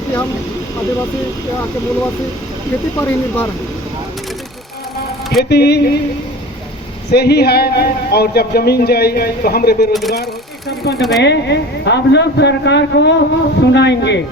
क्योंकि हम आदिवासी के मूलवासी खेती पर ही निर्भर हैं। खेती से ही है और जब जमीन जाए तो हम बेरोजगार हो। इस संबंध में हम लोग सरकार को सुनाएंगे।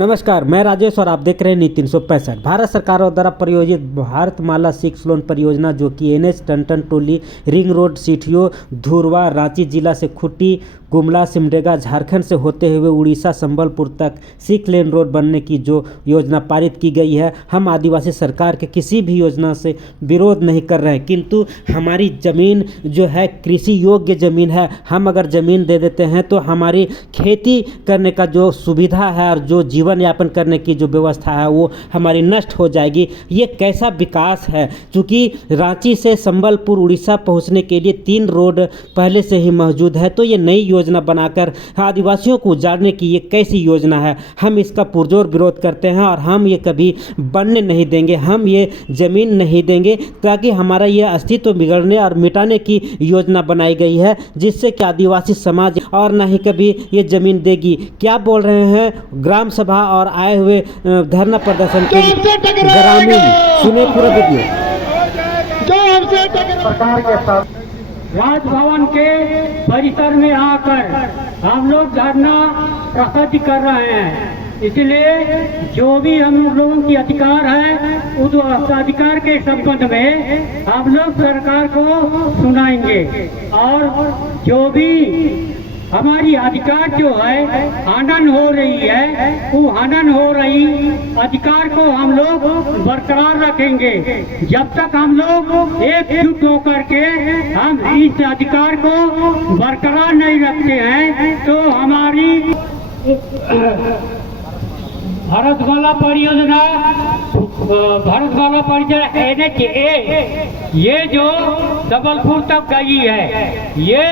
नमस्कार, मैं राजेश और आप देख रहे हैं नीति 365। भारत सरकार द्वारा प्रायोजित भारतमाला 6 लोन परियोजना जो कि NH टंटन टोली रिंग रोड सीठियो धुरवा रांची जिला से खुट्टी गुमला सिमडेगा झारखंड से होते हुए उड़ीसा संबलपुर तक 6 लेन रोड बनने की जो योजना पारित की गई है। हम आदिवासी सरकार के किसी भी योजना से विरोध नहीं कर रहे हैं, किंतु हमारी ज़मीन जो है कृषि योग्य ज़मीन है। हम अगर ज़मीन दे देते हैं तो हमारी खेती करने का जो सुविधा है और जो जीवन यापन करने की जो व्यवस्था है वो हमारी नष्ट हो जाएगी। ये कैसा विकास है? चूँकि रांची से संबलपुर उड़ीसा पहुंचने के लिए 3 रोड पहले से ही मौजूद है, तो ये नई योजना बनाकर आदिवासियों को उजाड़ने की ये कैसी योजना है? हम इसका पुरजोर विरोध करते हैं और हम ये कभी बनने नहीं देंगे। हम ये ज़मीन नहीं देंगे ताकि हमारा ये अस्तित्व बिगड़ने और मिटाने की योजना बनाई गई है, जिससे कि आदिवासी समाज और ना ही कभी ये ज़मीन देगी। क्या बोल रहे हैं ग्राम सभा और आए हुए धरना प्रदर्शन के ग्रामीण? सुने पूरा वीडियो। सरकार के साथ राजभवन के परिसर में आकर हम लोग धरना प्रकट कर रहे हैं। इसलिए जो भी हम लोगों की अधिकार है उस अधिकार के संबंध में हम लोग सरकार को सुनाएंगे और जो भी हमारी अधिकार जो है हनन हो रही है, वो हनन हो रही अधिकार को हम लोग बरकरार रखेंगे। जब तक हम लोग एकजुट होकर के हम इस अधिकार को बरकरार नहीं रखते हैं तो हमारी भारतमाला परियोजना NHA ये जो जबलपुर तक गई है, ये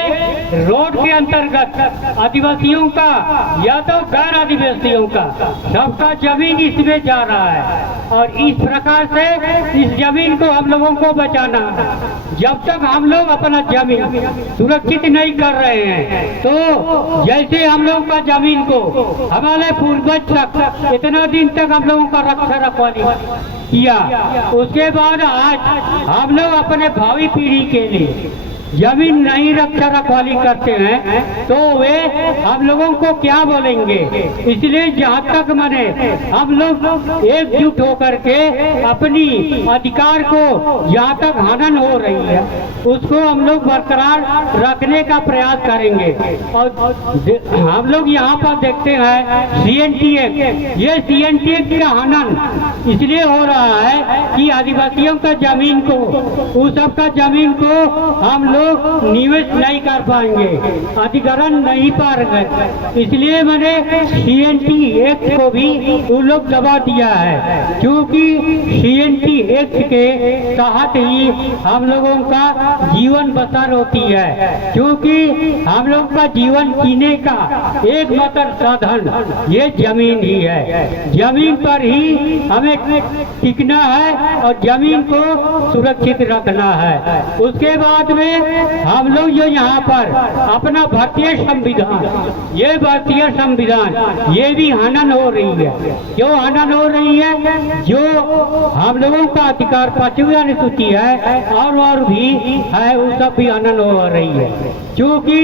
रोड के अंतर्गत आदिवासियों का या तो गैर आदिवासियों का सबका जमीन इसमें जा रहा है और इस प्रकार से इस जमीन को हम लोगों को बचाना है। जब तक हम लोग अपना जमीन सुरक्षित नहीं कर रहे हैं तो जैसे हम लोग का जमीन को हमारे पूर्वज तक इतना दिन तक हम लोगों का रक्षा रखवाली किया, उसके बाद आज हम लोग अपने भावी पीढ़ी के लिए जमीन नहीं रक्षा रखवाली करते हैं तो वे हम लोगों को क्या बोलेंगे? इसलिए जहाँ तक मने हम लोग एकजुट होकर के अपनी अधिकार को जहाँ तक हनन हो रही है उसको हम लोग बरकरार रखने का प्रयास करेंगे। और हम लोग यहाँ पर देखते हैं CNT एक्ट, ये CNT एक्ट का हनन इसलिए हो रहा है कि आदिवासियों का जमीन को उस सबका जमीन को हम लोग निवेश नहीं कर पाएंगे, अधिग्रहण नहीं पाएंगे। इसलिए मैंने CNT एक्ट को भी उन लोग दबा दिया है, क्योंकि CNT एक्ट के तहत ही हम लोगों का जीवन बसर होती है, क्योंकि हम लोग का जीवन जीने का एकमात्र साधन ये जमीन ही है। जमीन पर ही हमें टिकना है और जमीन को सुरक्षित रखना है। उसके बाद में हम लोग जो यहाँ पर अपना भारतीय संविधान, ये भारतीय संविधान ये भी हनन हो रही है। क्यों हनन हो रही है? जो हम लोगों का अधिकार 5वीं अनुसूची है और भी है, वो सब भी हनन हो रही है, क्योंकि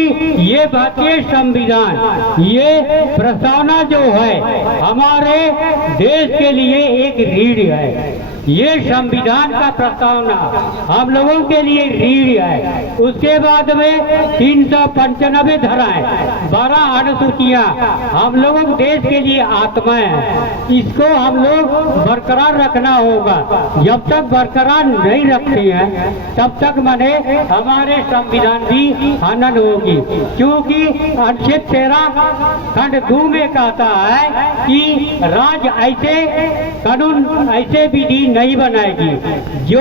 ये भारतीय संविधान ये प्रस्तावना जो है हमारे देश के लिए एक रीढ़ है। ये संविधान का प्रस्तावना हम लोगों के लिए रीढ़ है। उसके बाद में 395 धाराएं, 12 अनुसूचियां हम लोगों देश के लिए आत्माएं हैं। इसको हम लोग बरकरार रखना होगा। जब तक बरकरार नहीं रखते हैं तब तक माने हमारे संविधान भी हनन होगी, क्योंकि अनुच्छेद 13 खंड 2 में कहता है कि राज्य ऐसे कानून ऐसे विधि नहीं बनाएगी जो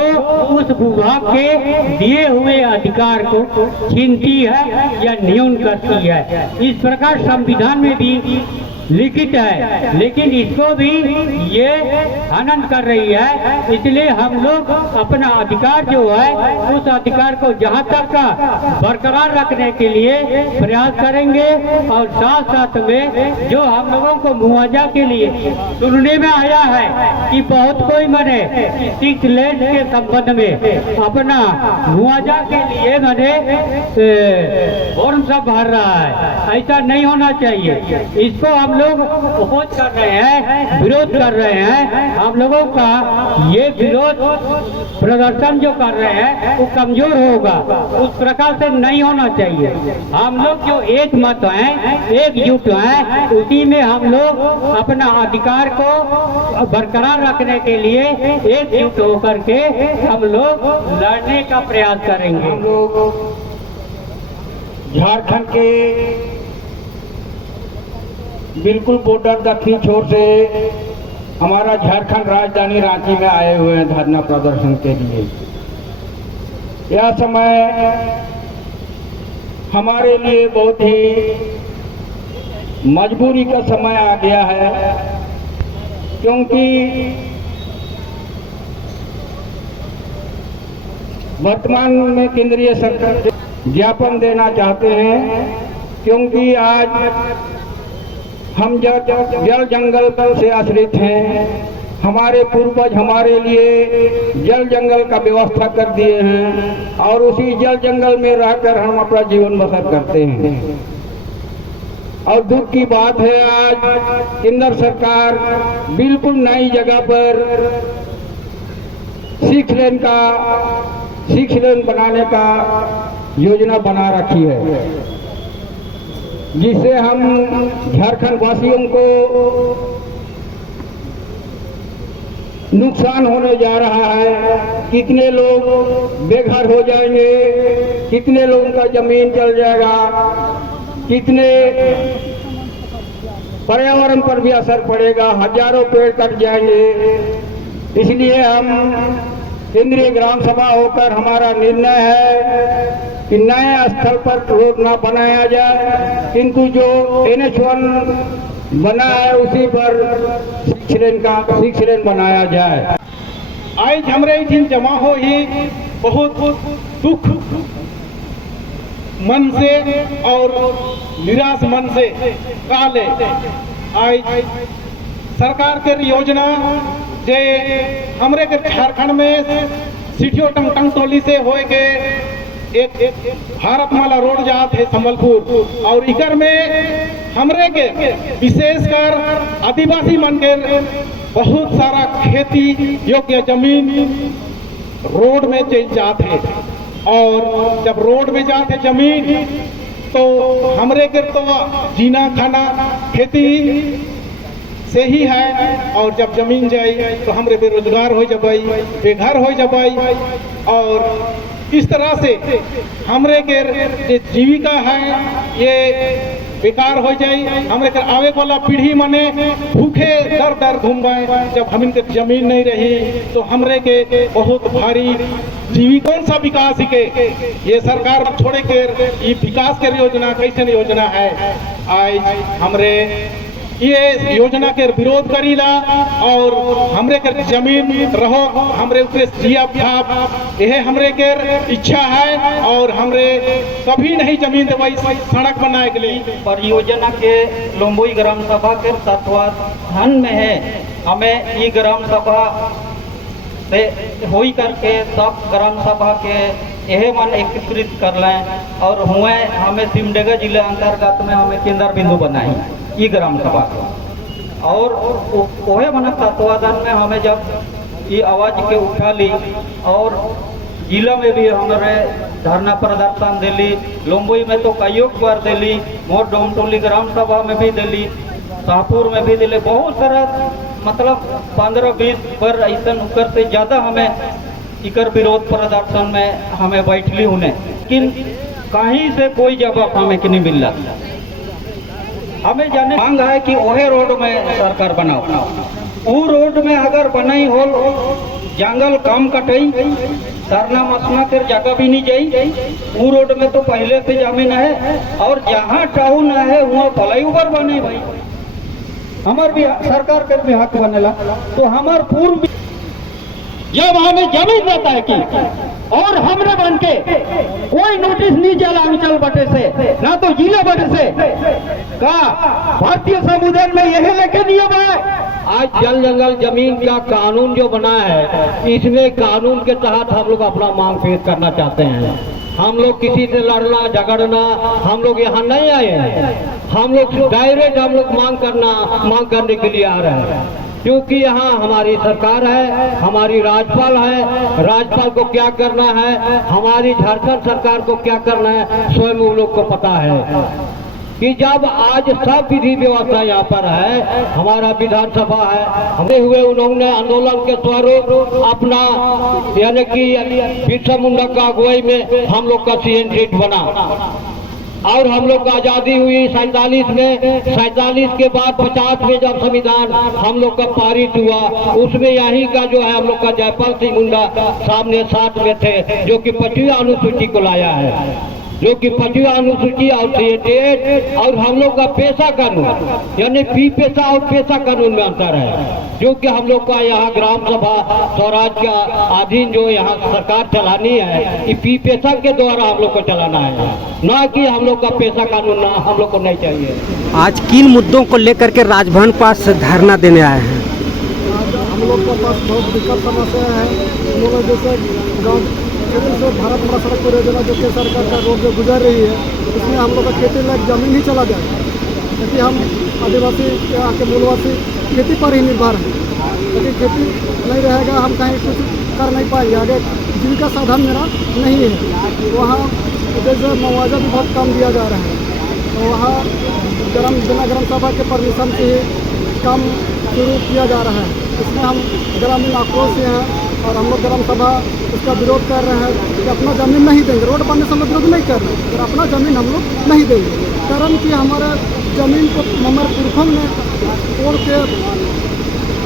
उस विभाग के दिए हुए अधिकार को छीनती है या न्यून करती है। इस प्रकार संविधान में भी लिखित है, लेकिन इसको भी ये हनन कर रही है। इसलिए हम लोग अपना अधिकार जो है उस अधिकार को जहाँ तक का बरकरार रखने के लिए प्रयास करेंगे। और साथ साथ में जो हम लोगों को मुआवजा के लिए सुनने में आया है कि बहुत कोई मने 6 लेन के संबंध में अपना मुआवजा के लिए मने फॉर्म सब भर रहा है। ऐसा नहीं होना चाहिए। इसको हम लोग अपोज कर रहे हैं, विरोध कर रहे हैं। हम लोगों का ये विरोध प्रदर्शन जो कर रहे हैं वो कमजोर होगा, उस प्रकार से नहीं होना चाहिए। हम लोग जो एक मत हैं, एकजुट हैं, उसी में हम लोग अपना अधिकार को बरकरार रखने के लिए एकजुट होकर के हम लोग लड़ने का प्रयास करेंगे। हम लोग झारखंड के बिल्कुल बॉर्डर दक्षिण छोर से हमारा झारखंड राजधानी रांची में आए हुए हैं धरना प्रदर्शन के लिए। यह समय हमारे लिए बहुत ही मजबूरी का समय आ गया है, क्योंकि वर्तमान में केंद्रीय सरकार को ज्ञापन देना चाहते हैं, क्योंकि आज हम जल जंगल से आश्रित हैं। हमारे पूर्वज हमारे लिए जल जंगल का व्यवस्था कर दिए हैं और उसी जल जंगल में रहकर हम अपना जीवन बसर करते हैं। और दुख की बात है, आज केंद्र सरकार बिल्कुल नई जगह पर 6 लेन बनाने का योजना बना रखी है, जिससे हम झारखंड वासियों को नुकसान होने जा रहा है। कितने लोग बेघर हो जाएंगे, कितने लोगों का जमीन चल जाएगा, कितने पर्यावरण पर भी असर पड़ेगा, हजारों पेड़ कट जाएंगे। इसलिए हम केंद्रीय ग्राम सभा होकर हमारा निर्णय है कि नए स्थल पर रोड ना बनाया जाए, किंतु जो NH1 बना है उसी पर 6 लेन बनाया जाए। आज हमरे दिन जमा हो ही बहुत दुख मन से और निराश मन से काले आज सरकार के योजना जे हमरे के झारखंड में सिटियो टंग टोली से होए के एक भारतमाला रोड जात है संबलपुर, और इकर में हमरे के विशेषकर आदिवासी मन के बहुत सारा खेती योग्य जमीन रोड में चल जात है। और जब रोड में जाते जमीन तो हमरे के तो जीना खाना खेती से ही है, और जब जमीन जाए तो हमरे बेरोजगार हो जाबाई, बेघर हो जाबाई, और इस तरह से हमरे के जीविका है ये बेकार हो जाए। हमरे के आवे वाला पीढ़ी मने भूखे दर दर घूमबे। जब हम इनके जमीन नहीं रही तो हमरे के बहुत भारी जीविका कौन सा विकास के ये सरकार छोड़े के ये विकास के योजना कैसे योजना है। आज हमरे ये योजना के विरोध करीला और हमरे के जमीन रहो, हमरे ऊपर जिया भाप यह हमरे के इच्छा है, और हमरे कभी नहीं जमीन देवाई सड़क बनाए के लिए। परियोजना के लोम्बुई ग्राम सभा के तत्वाधान में है। हमें ये ग्राम सभा से होई करके सब ग्राम सभा के यह मन एकीकृत कर लें, और हुए हमें सिमडेगा जिले अंतर्गत में हमें केंद्र बिंदु बनाई ये ग्राम सभा को। और वह मन तत्वाधान में हमें जब ये आवाज के उठा ली, और जिला में भी हमारे धरना प्रदर्शन दिली, लोम्बुई में तो कईयों बार दिली, मोर डोमटोली ग्राम सभा में भी दिली, शाहपुर में भी दिली, बहुत सारा मतलब 15-20 पर ऐसा उकर से ज़्यादा हमें इकर विरोध प्रदर्शन में हमें बैठली उन्हें, लेकिन कहीं से कोई जवाब हमें नहीं मिल रहा। हमें जाने मांग है कि वह रोड में सरकार बनाओ, वो रोड में अगर बनाई हो जंगल कम कटई, सरना मसना कर जगह भी नहीं जाई, वो रोड में तो पहले से जमीन है, और जहाँ टाउन है वहाँ भलाई ऊपर बने भाई। हमार भी सरकार के भी हक बनेला। तो हमार पूर्व जब हमें जमीन रहता है कि और हमने बन के कोई नोटिस नहीं चला अंचल बटे से ना तो जिले बटे से का भारतीय संविधान में यही लेके नियम है। आज जल जंगल जमीन का कानून जो बना है, इसमें कानून के तहत हम लोग अपना मांग पेश करना चाहते हैं। हम लोग किसी से लड़ना झगड़ना हम लोग यहाँ नहीं आए हैं। हम लोग डायरेक्ट हम लोग मांग करने के लिए आ रहे हैं, क्योंकि यहाँ हमारी सरकार है, हमारी राज्यपाल है। राज्यपाल को क्या करना है, हमारी झारखंड सरकार को क्या करना है, स्वयं उन लोग को पता है कि जब आज सब विधि व्यवस्था यहाँ पर है, हमारा विधानसभा है, हमने हुए उन्होंने आंदोलन के स्वरूप अपना यानी कि बिरसा मुंडा का अगुवाई में हम लोग का CN बना और हम लोग को आजादी हुई 47 में। 47 के बाद 50 में जब संविधान हम लोग का पारित हुआ, उसमें यही का जो है हम लोग का जयपाल सिंह मुंडा सामने साथ में थे, जो कि 25वीं अनुसूची को लाया है, जो कि 25वीं अनुसूची और CN और हम लोग का पेशा कानून यानी पी पेशा और पेशा कानून में अंतर है, जो कि हम लोग का यहाँ ग्राम सभा स्वराज के अधीन जो यहाँ सरकार चलानी है, ये पी पेशा के द्वारा हम लोग को चलाना है, ना कि हम लोग का पेशा कानून ना हम लोग को नहीं चाहिए। आज किन मुद्दों को लेकर के राजभवन पास धरना देने आए हैं? आज हम लोग के पास बहुत दिक्कत समस्या है। हम लोग जैसे गाँव खेती से भारत माला सड़क परियोजना जो कि सरकार का रोड जो गुजर रही है, उसमें हम लोग का खेती लायक जमीन ही चला जाए, क्योंकि हम आदिवासी यहाँ के मूलवासी खेती पर ही निर्भर हैं। क्योंकि खेती नहीं रहेगा हम कहीं कुछ कर नहीं पाएंगे, आगे जीविका साधन मेरा नहीं है। वहाँ जैसे मुआवजा भी बहुत कम दिया जा रहा है, तो वहाँ बिना ग्राम सभा के परमिशन से ही काम शुरू किया जा रहा है। इसमें हम ग्रामीण आक्रोश से हैं और हम लोग ग्राम सभा उसका विरोध कर रहे हैं कि अपना ज़मीन नहीं देंगे। रोड बनने से हम लोग विरोध नहीं कर रहे हैं, पर अपना ज़मीन हम लोग नहीं देंगे। कारण कि हमारे ज़मीन को हमारे पुरखों ने तोड़ के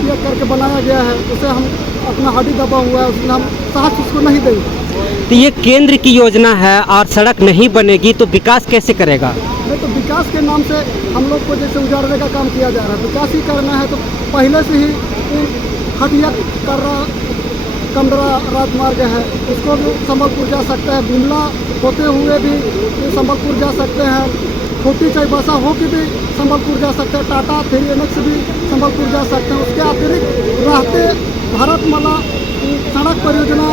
ये करके बनाया गया है, उसे हम अपना हड्डी दबा हुआ है, उसमें हम साथ उसको नहीं देंगे। तो ये केंद्र की योजना है और सड़क नहीं बनेगी तो विकास कैसे करेगा? नहीं तो विकास के नाम से हम लोग को जैसे उजाड़ने का काम किया जा रहा है। विकास ही करना है तो पहले से ही हटिया कर रहा कंडरा राजमार्ग है, उसको भी संबलपुर जा सकता है। गुमला होते हुए भी संबलपुर जा सकते हैं, छोटी चाईबासा हो के भी संबलपुर जा सकते हैं, टाटा 3NX भी संबलपुर जा सकते हैं। उसके अतिरिक्त रहते भारतमाला सड़क परियोजना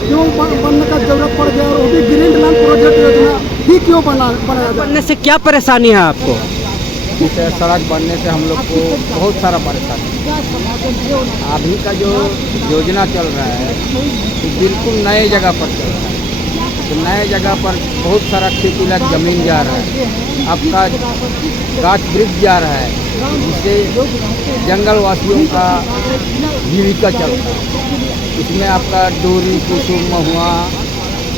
क्यों बनने का जरूरत पड़ गया, और वो भी ग्रीन लैंड प्रोजेक्ट योजना ही क्यों बनाया जाए? बनने से क्या परेशानी है आपको? जैसे सड़क बनने से हम लोग को बहुत सारा परेशानी। अभी का जो योजना चल रहा है तो बिल्कुल नए जगह पर चल रहा है, तो नए जगह पर बहुत सारा खेती लायक जमीन जा रहा है, आपका गाछ वृक्ष जा रहा है, जिससे जंगल वासियों का जीविका चल रहा है। इसमें आपका डोरी कुसुम महुआ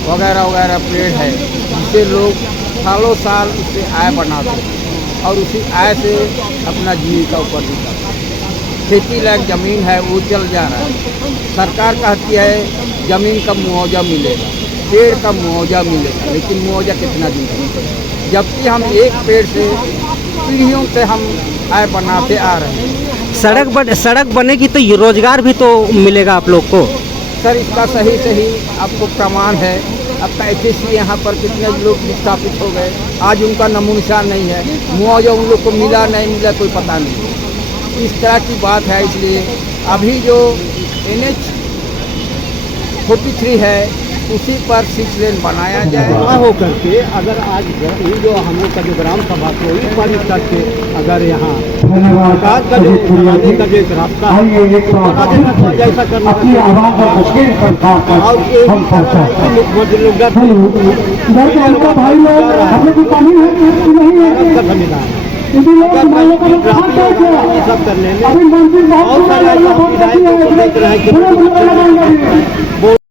वगैरह वगैरह पेड़ है, जिससे लोग सालों साल उससे आय बनाते हैं और उसी आय से अपना जीविका ऊपर भी करते हैं। खेती लायक ज़मीन है वो चल जा रहा है। सरकार कहती है ज़मीन का मुआवजा मिलेगा, पेड़ का मुआवजा मिलेगा, लेकिन मुआवजा कितना देगा? जबकि हम एक पेड़ से पीढ़ियों से हम आय बनाते आ रहे हैं। सड़क बनेगी तो ये रोजगार भी तो मिलेगा आप लोग को। सर इसका सही आपको प्रमाण है। अब ऐसे यहाँ पर कितने लोग विस्थापित हो गए, आज उनका नमूना निशान नहीं है। मुआवजा उन लोग को मिला नहीं मिला कोई पता नहीं। इस तरह की बात है, इसलिए अभी जो NH 43 है उसी पर 6 लेन बनाया जाए। हो करके अगर आज ये जो हम लोग का जो ग्राम सभा को इस पारित करके अगर यहाँ विकास का जो बनाने का जो एक रास्ता है जैसा करना और सब करने में बहुत सारे